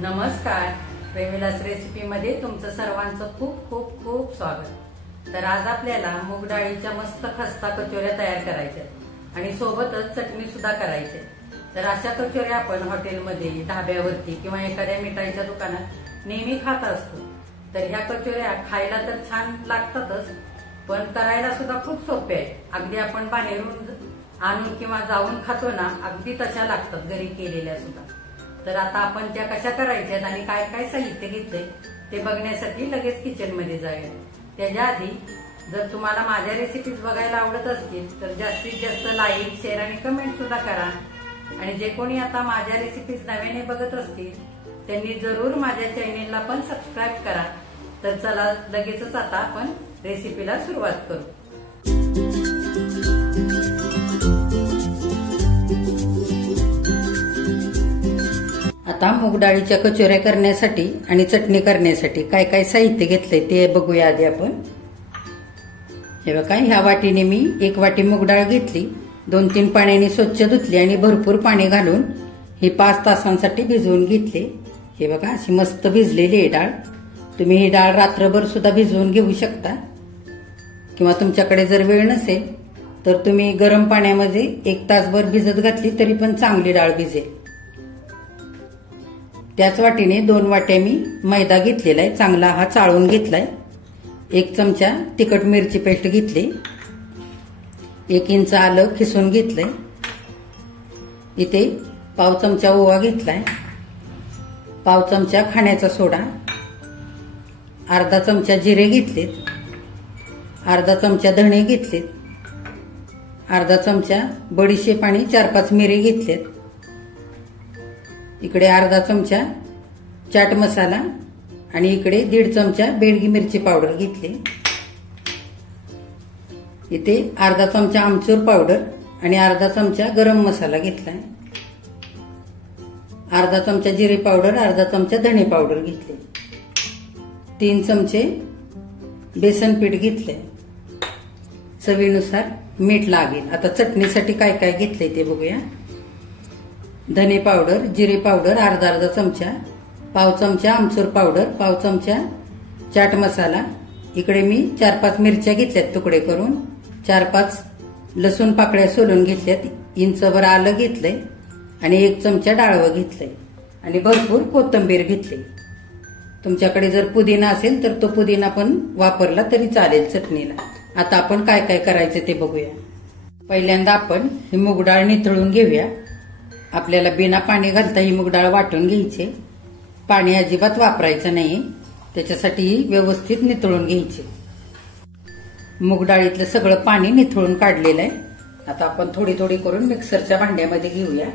नमस्कार, प्रेमिलास रेसिपीमध्ये तुमचं सर्वांचं खूप खूप खूप स्वागत। तर आज आपल्याला मूग डाळीच्या मस्त खस्ता कचोऱ्या तयार करायच्या आणि सोबतच चटणी सुद्धा करायची। तर अशा कचोऱ्या आपण हॉटेलमध्ये, ढाब्यावरती किंवा एखाद्या मिठाईच्या दुकानात नेहमी खात असतो। तर ह्या कचोऱ्या खायला तर छान लागतातच, पण करायला सुद्धा खूप सोपे आहे। अगदी आपण बाहेरून आणून किंवा जाऊन खातो ना, अगदी तशा लागतात घरी केलेल्या सुद्धा। तर आता आपण त्या कशा करायच्यात आणि काय काय साहित्य घेतलंय ते बघण्यासाठी लगेच किचन मध्ये जाऊया। त्याच्या आधी जर तुम्हाला माझ्या रेसिपीज बघायला आवडत असतील तर जास्तीत जास्त लाईक, शेअर आणि कमेंट सुद्धा करा। आणि जे कोणी आता माझ्या रेसिपीज नव्याने बघत असतील त्यांनी जरूर माझ्या चॅनेलला पण सबस्क्राईब करा। तर चला लगेचच आता आपण रेसिपीला सुरुवात करू। आता मूग डाळीच्या कचोऱ्या करण्यासाठी आणि चटणी करण्यासाठी काय काय साहित्य घेतलंय ते बघूया आधी आपण। हे बघा, ह्या वाटीने मी 1 वाटी मूग डाळ घेतली, 2-3 पाण्याने स्वच्छ धुतली आणि भरपूर पाणी घालून ही 5 तासांसाठी भिजवून घेतली। हे बघा, अशी मस्त भिजलेली आहे डाळ। तुम्ही ही डाळ रात्रभर सुद्धा भिजवून घेऊ शकता किंवा तुमच्याकडे जर वेळ नसेल तर तुम्ही गरम पाण्यामध्ये 1 तासभर भिजत घातली तरी पण चांगली डाळ भिजेल। त्याच वाटीने 2 वाट्या मी मैदा घेतलेला आहे, चांगला हा चाळून घेतलाय। 1 चमचा तिखट मिरची पेस्ट घेतली, 1 इंच आलं खिसून घेतलंय, इथे पाव चमचा ओवा घेतलाय, पाव चमचा खाण्याचा सोडा, अर्धा चमचा जिरे घेतलेत, अर्धा चमचा धणे घेतलेत, अर्धा चमचा बडीशेप आणि 4-5 मिरी घेतलेत, इकडे अर्धा चमचा चाट मसाला आणि इकडे 1.5 चमचा बेडगी मिरची पावडर घेतली, इथे अर्धा चमचा आमचूर पावडर आणि अर्धा चमचा गरम मसाला घेतलाय, अर्धा चमचा जिरे पावडर, अर्धा चमचा धणे पावडर घेतले, 3 चमचे बेसन पीठ घेतले, चवीनुसार मीठ लागेल। आता चटणीसाठी काय काय घेतलंय ते बघूया। धने पावडर, जिरे पावडर अर्धा चमचा, पाव चमचा आमचूर पावडर, पाव चमचा चाट मसाला, इकडे मी 4-5 मिरच्या घेतल्यात तुकडे करून, 4-5 लसूण पाकळ्या सोलून घेतल्यात, इंचभर आलं घेतलंय आणि 1 चमचा डाळवं घेतलंय आणि भरपूर कोथिंबीर घेतली। तुमच्याकडे जर पुदिना असेल तर तो पुदिना पण वापरला तरी चालेल चटणीला। आता आपण काय काय करायचं ते बघूया। पहिल्यांदा आपण ही मूग डाळ निथळून घेऊया। आपल्याला बिना पाणी घालता ही मूग डाळ वाटून घ्यायची, पाणी अजिबात वापरायचं नाही, त्याच्यासाठी ही व्यवस्थित निथळून घ्यायची। मूग डाळीतलं सगळं पाणी निथळून काढलेलं आहे। आता आपण थोडी थोडी करून मिक्सरच्या भांड्यामध्ये घेऊया।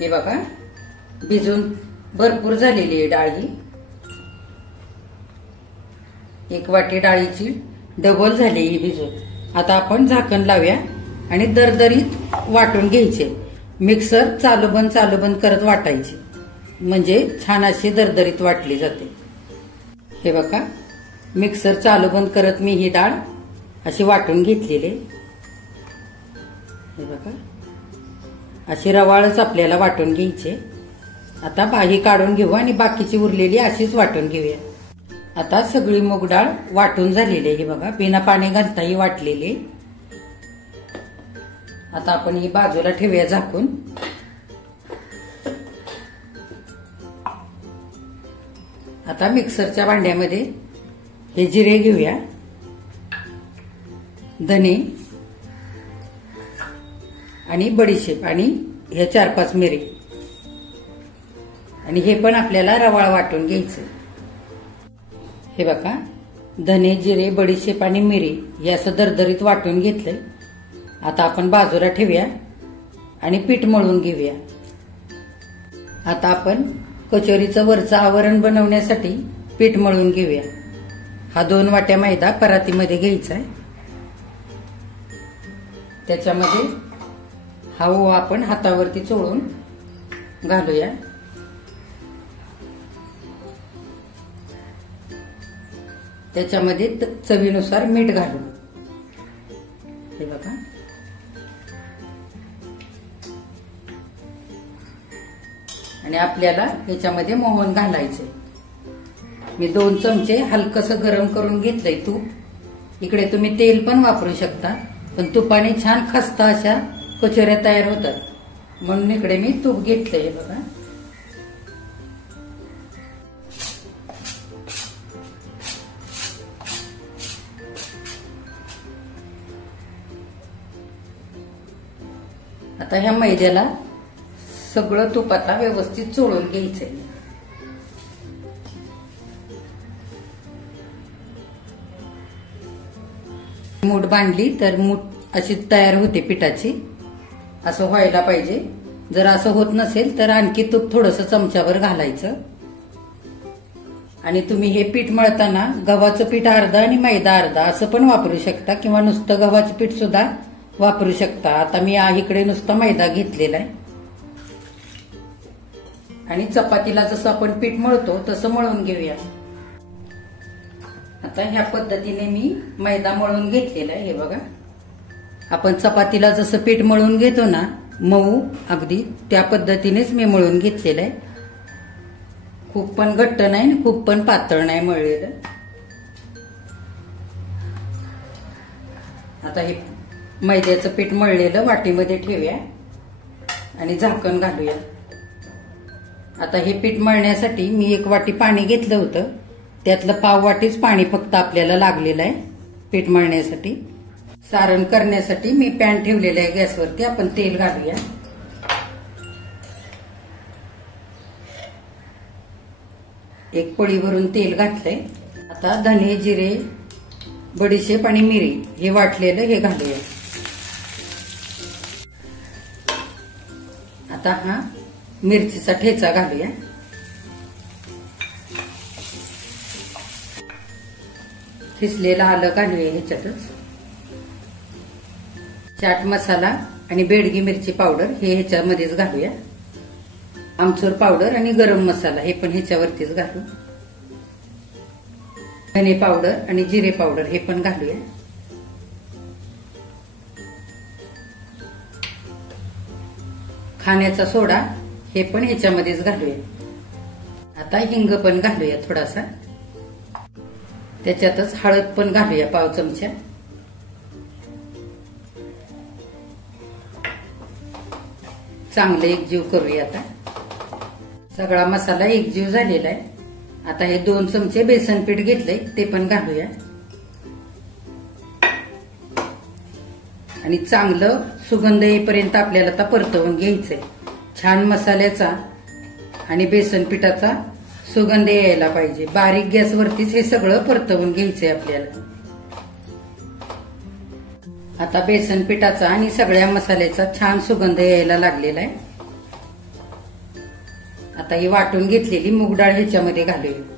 हे बघा, भिजून भरपूर झालेली आहे डाळ ही। 1 वाटी डाळीची डबल झाली ही भिजून। आता आपण झाकण लावूया आणि दरदरीत वाटून घ्यायचे। मिक्सर चालू बंद करत वाटायची, म्हणजे छान अशी दरदरीत वाटली जाते। हे बघा, मिक्सर चालू बंद करत मी ही डाळ अशी वाटून घेतलेली। हे बघा, अशी रवाळच आपल्याला वाटून घ्यायचे। आता बाही काढून घेऊ आणि बाकीची उरलेली अशीच वाटून घेऊया। आता सगळी मूग डाळ वाटून झालेली आहे, हे बघा, बिना पाणी घालताही वाटलेली। आता आपण ही बाजूला ठेवूया झाकून। आता मिक्सरच्या भांड्यामध्ये हे जिरे घेऊया, धने आणि बडीशेप आणि हे 4-5 मिरी आणि हे पण आपल्याला रवाळ वाटून घ्यायचं। हे बघा, धने, जिरे, बडीशेप आणि मिरी हे असं दरदरीत वाटून घेतलंय। आता आपण बाजूला ठेवूया आणि पीठ मळून घेऊया। आता आपण कचोरीचं वरचं आवरण बनवण्यासाठी पीठ मळून घेऊया। हा 2 वाट्या मैदा परातीमध्ये घ्यायचा आहे, त्याच्यामध्ये हा ओवा आपण हातावरती चोळून घालूया। त्याच्यामध्ये चवीनुसार मीठ घालू। हे बघा, आणि आपल्याला ह्याच्यामध्ये मोहन घालायचे. मी 2 चमचे हलकसं गरम करून घेतलंय तूप. इकडे तुम्ही तेल पण वापरू शकता, पण तुपाने छान खस्ता अशा कचोऱ्या तयार होतात, म्हणून इकडे मी तूप घेतलंय. बघा, आता ह्या मैद्याला सगळं तूप आता व्यवस्थित चोळून घ्यायचंय. मूठ बांधली तर मूठ अशी तयार होते पिठाची. असं व्हायला पाहिजे. जर असं होत नसेल तर आणखी तूप थोडंसं चमच्यावर घालायचं. आणि तुम्ही हे पीठ मळताना गव्हाचं पीठ अर्धा आणि मैदा अर्धा असं पण वापरू शकता, किंवा नुसतं गव्हाचं पीठ सुद्धा वापरू शकता. आता मी इकडे नुसता मैदा घेतलेला आहे. आणि चपातीला जसं आपण पीठ मळतो तसं मळून घेऊया. आता ह्या पद्धतीने मी मैदा मळून घेतलेला आहे. हे बघा, आपण चपातीला जसं पीठ मळून घेतो ना, मऊ अगदी त्या पद्धतीनेच मी मळून घेतलेलं आहे. खूप पण घट्ट नाही आणि खूप पण पातळ नाही मळलेलं. आता हे मैद्याचं पीठ मळलेलं वाटीमध्ये ठेवूया आणि झाकण घालूया. आता हे पीठ मळण्यासाठी मी 1 वाटी पाणी घेतलं होतं, त्यातलं पाव वाटीच पाणी फक्त आपल्याला लागलेलं आहे पीठ मळण्यासाठी. सारण करण्यासाठी मी पॅन ठेवलेलं आहे गॅसवरती. आपण तेल घालूया. एक पळी भरून तेल घातलंय. आता धने, जिरे, बडीशेप आणि मिरी हे वाटलेलं हे घालूया. आता हा मिरचीचा ठेचा घालूया. खिसलेला आलं घालूया ह्याच्यातच. चाट मसाला आणि बेडगी मिरची पावडर हे ह्याच्यामध्येच घालूया. आमचूर पावडर आणि गरम मसाला हे पण ह्याच्यावरतीच घालू. धने पावडर आणि जिरे पावडर हे पण घालूया. खाण्याचा सोडा हे पण ह्याच्यामध्येच घालूया. आता हिंग पण घालूया थोडासा. त्याच्यातच हळद पण घालूया पाव चमचा. चांगलं एकजीव करूया. आता सगळा मसाला एकजीव झालेला आहे. आता हे 2 चमचे बेसन पीठ घेतलंय ते पण घालूया. आणि चांगलं सुगंध येईपर्यंत आपल्याला आता परतवून घ्यायचंय. छान मसाल्याचा आणि बेसन पिठाचा सुगंध यायला पाहिजे. बारीक गॅसवरतीच हे सगळं परतवून घ्यायचंय आपल्याला. आता बेसन पिठाचा आणि सगळ्या मसाल्याचा छान सुगंध यायला लागलेला आहे. आता ही वाटून घेतलेली मूग डाळ ह्याच्यामध्ये घालूया.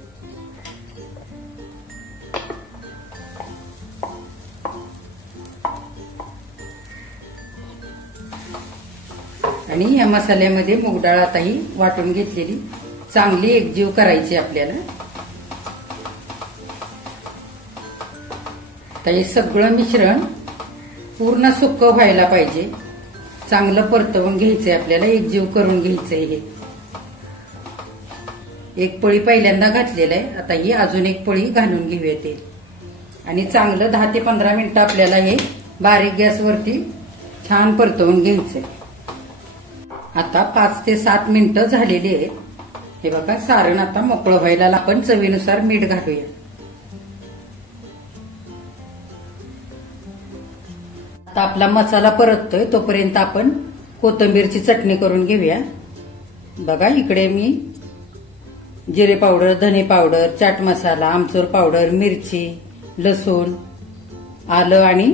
आणि या मसाल्यामध्ये मूग डाळ आता ही वाटून घेतलेली चांगली एकजीव करायची आपल्याला. तर हे सगळं मिश्रण पूर्ण सुक्क व्हायला पाहिजे. चांगलं परतवून घ्यायचंय आपल्याला, एकजीव करून घ्यायचंय. हे 1 पळी पहिल्यांदा घातलेलं आहे. आता ही अजून 1 पळी घालून घेऊया तेल. आणि चांगलं 10 ते 15 मिनिटं आपल्याला हे बारीक गॅसवरती छान परतवून घ्यायचंय. आता 5 ते 7 मिनिटं झालेली आहेत. हे बघा, सारण आता मोकळं व्हायला आपण चवीनुसार मीठ घालूया. आता आपला मसाला परततोय तोपर्यंत आपण कोथिंबीरची चटणी करून घेऊया. बघा, इकडे मी जिरे पावडर, धने पावडर, चाट मसाला, आमचूर पावडर, मिरची, लसूण, आलं आणि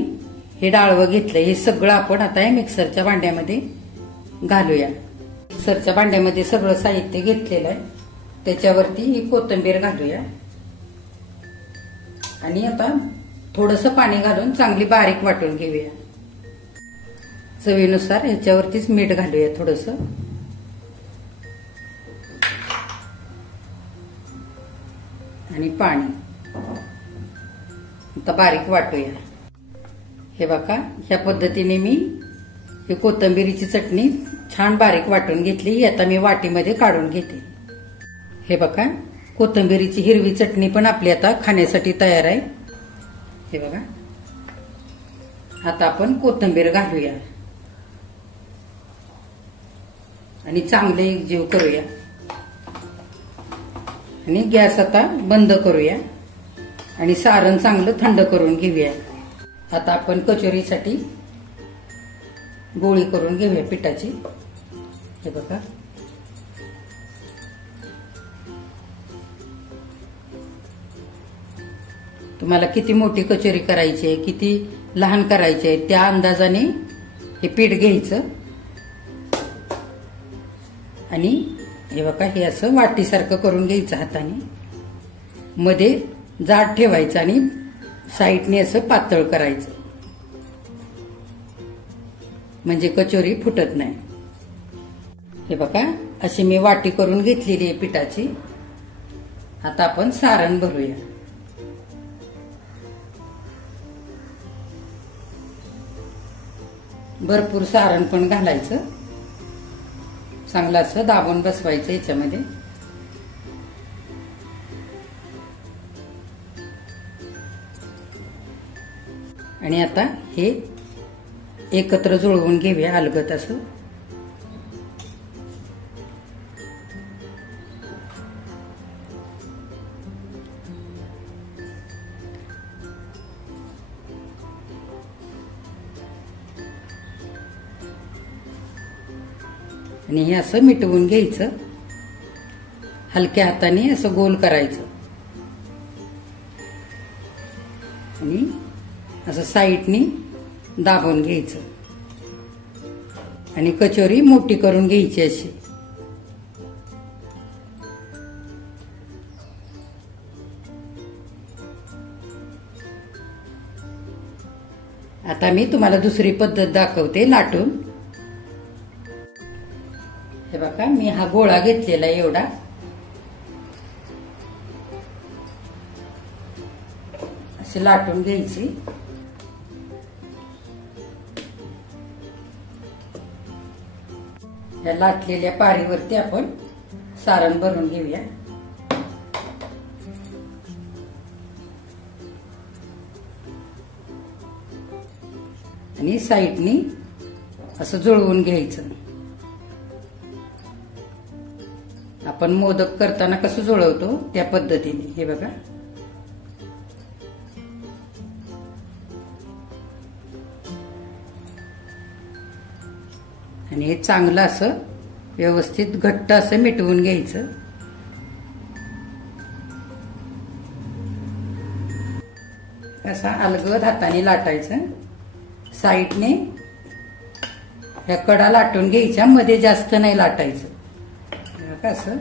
हे डाळवं घेतलंय. हे सगळं आपण आता या मिक्सरच्या भांड्यामध्ये घालूया. मिक्सरच्या भांड्यामध्ये सगळं साहित्य घेतलेलं आहे. त्याच्यावरती ही कोथिंबीर घालूया. आणि आता थोडंसं पाणी घालून चांगली बारीक वाटून घेऊया. चवीनुसार ह्याच्यावरतीच मीठ घालूया थोडंसं. आणि पाणी आता बारीक वाटूया. हे बघा, ह्या पद्धतीने मी ही कोथिंबीरीची चटणी छान बारीक वाटून घेतली. ही आता मी वाटीमध्ये काढून घेते. हे बघा, कोथिंबीरीची हिरवी चटणी पण आपली आता खाण्यासाठी तयार आहे. हे बघा, आता आपण कोथिंबीर घालूया आणि चांगले एकजीव करूया आणि गॅस आता बंद करूया आणि सारण चांगलं थंड करून घेऊया. आता आपण कचोरीसाठी गोळी करून घेऊया पिठाची. हे बघा, तुम्हाला किती मोठी कचोरी करायची आहे, किती लहान करायची आहे, त्या अंदाजाने हे पीठ घ्यायचं आणि हे बघा, हे असं वाटीसारखं करून घ्यायचं हाताने. मध्ये जाड ठेवायचं आणि साईडने असं पातळ करायचं, म्हणजे कचोरी फुटत नाही. हे बघा, अशी मी वाटी करून घेतलेली आहे पिठाची. आता आपण सारण भरूया. भरपूर सारण पण घालायचं, चांगलं असं दाबून बसवायचं याच्यामध्ये. आणि आता हे एकत्र जुळवून घेऊया अलगद असं. आणि हे असं मिटवून घ्यायचं, हलक्या हाताने असं गोल करायचं आणि असं साईडनी दाबून घ्यायचं आणि कचोरी मोठी करून घ्यायची अशी. आता मी तुम्हाला दुसरी पद्धत दाखवते लाटून. हे बघा, मी हा गोळा घेतलेला आहे एवढा. अशी लाटून घ्यायची. या लाटलेल्या पारीवरती आपण सारण भरून घेऊया. आणि साईडनी असं जुळवून घ्यायचं. आपण मोदक करताना कसं जुळवतो त्या पद्धतीने. हे बघा, आणि हे चांगलं असं व्यवस्थित घट्ट असं मिटवून घ्यायचं. असा अलगद हाताने लाटायचं. साईडने ह्या कडा लाटून घ्यायच्या, मध्ये जास्त नाही लाटायचं. असं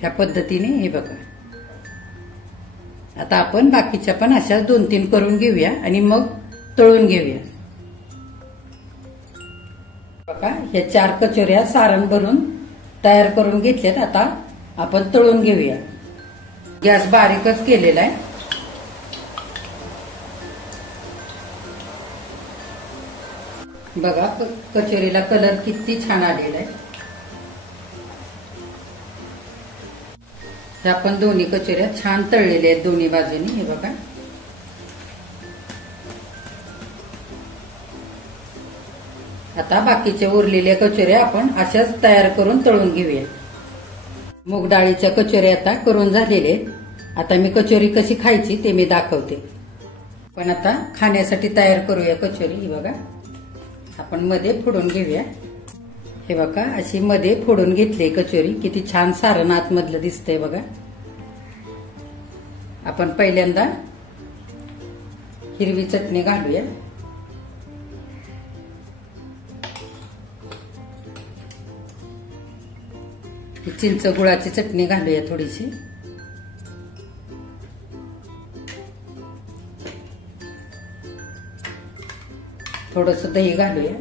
ह्या पद्धतीने. हे बघा, आता आपण बाकीच्या पण अशाच 2-3 करून घेऊया आणि मग तळून घेऊया. बघा, ह्या 4 कचोऱ्या सारण भरून तयार करून घेतल्यात. आता आपण तळून घेऊया. गॅस बारीकच केलेला आहे. बघा, कचोरीला कलर किती छान आलेला आहे. हे आपण दोन्ही कचोऱ्या छान तळलेल्या आहेत दोन्ही बाजूनी. हे बघा, आता बाकीच्या उरलेल्या कचोऱ्या आपण अशाच तयार करून तळून घेऊया. मूग डाळीच्या कचोऱ्या आता करून झालेल्या आहेत. आता मी कचोरी कशी खायची ते मी दाखवते. पण आता खाण्यासाठी तयार करूया कचोरी. ही बघा, आपण मध्ये फोडून घेऊया. हे बघा, अशी मध्ये फोडून घेतली कचोरी. किती छान सारण आतमधलं दिसतंय बघा. आपण पहिल्यांदा हिरवी चटणी घालूया. चिंच गुळाची चटणी घालूया थोडीशी. थोडंसं दही घालूया.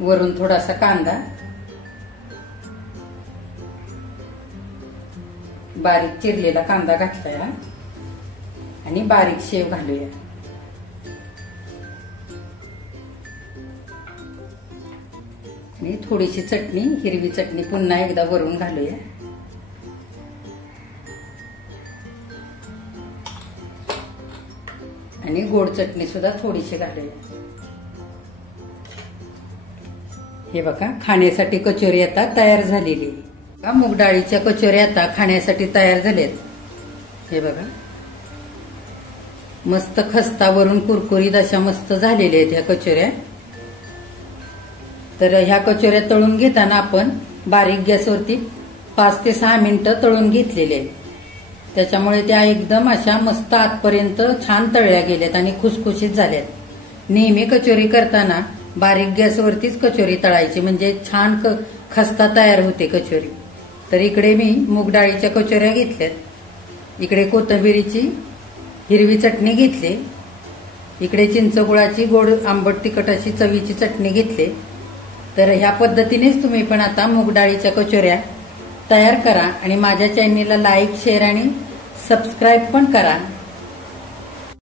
वरून थोडासा कांदा बारीक चिरलेला कांदा घातलाय आणि बारीक शेव घालूया. आणि थोडीशी चटणी, हिरवी चटणी पुन्हा एकदा वरून घालूया. आणि गोड चटणी सुद्धा थोडीशी घालूया. हे बघा, खाण्यासाठी कचोरी आता तयार झालेली. मूग डाळीच्या कचोऱ्या आता खाण्यासाठी तयार झाल्यात. हे बघा, मस्त खस्तावरून कुरकुरीत अशा मस्त झालेल्या आहेत ह्या कचोऱ्या. तर ह्या कचोऱ्या तळून घेताना आपण बारीक गॅसवरती 5 ते 6 मिनिटं तळून घेतलेले आहेत. त्याच्यामुळे त्या एकदम अशा मस्त आतपर्यंत छान तळल्या गेल्यात आणि खुसखुशीत झाल्यात. नेहमी कचोरी करताना बारीक गॅसवरतीच कचोरी तळायची, म्हणजे छान खस्ता तयार होते कचोरी. तर इकडे मी मूग डाळीच्या कचोऱ्या घेतल्यात. इकडे कोथिंबीरीची हिरवी चटणी घेतली. इकडे चिंचगुळाची गोड आंबट तिखट अशी चवीची चटणी घेतली. तर ह्या पद्धतीनेच तुम्ही पण आता मूग डाळीच्या कचोऱ्या तयार करा आणि माझ्या चॅनेलला लाईक, शेअर आणि सबस्क्राईब पण करा.